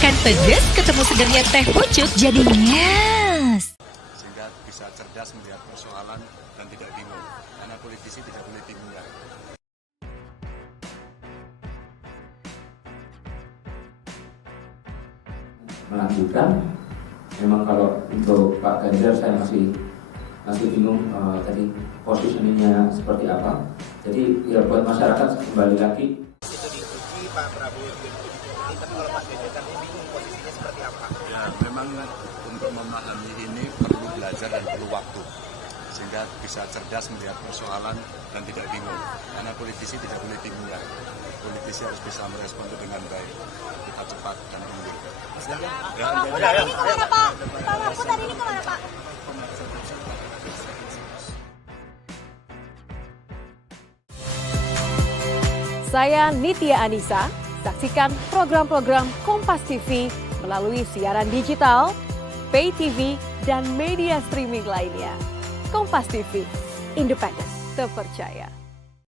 masakan pedas ketemu segernya teh pucuk jadi nyes. Sehingga bisa cerdas melihat persoalan dan tidak bingung. Karena politisi tidak boleh bingung. Melanjutkan, memang kalau untuk Pak Ganjar saya masih bingung tadi positioningnya seperti apa. Jadi ya buat masyarakat kembali lagi. Itu diikuti Pak Prabowo diikuti, tapi kalau Pak Ganjar kan bingung posisinya seperti apa. Ya memang untuk memahami ini perlu belajar dan perlu waktu. Sehingga bisa cerdas melihat persoalan dan tidak bingung. Karena politisi tidak boleh bingung ya. Politisi harus bisa merespon itu dengan baik. Kita cepat dan unggul. Pak Mahfud hari ini kemana Pak? Pak Mahfud hari ini kemana Pak? Saya Nitya Anissa, saksikan program-program Kompas TV melalui siaran digital, pay TV, dan media streaming lainnya. Kompas TV, independen, terpercaya.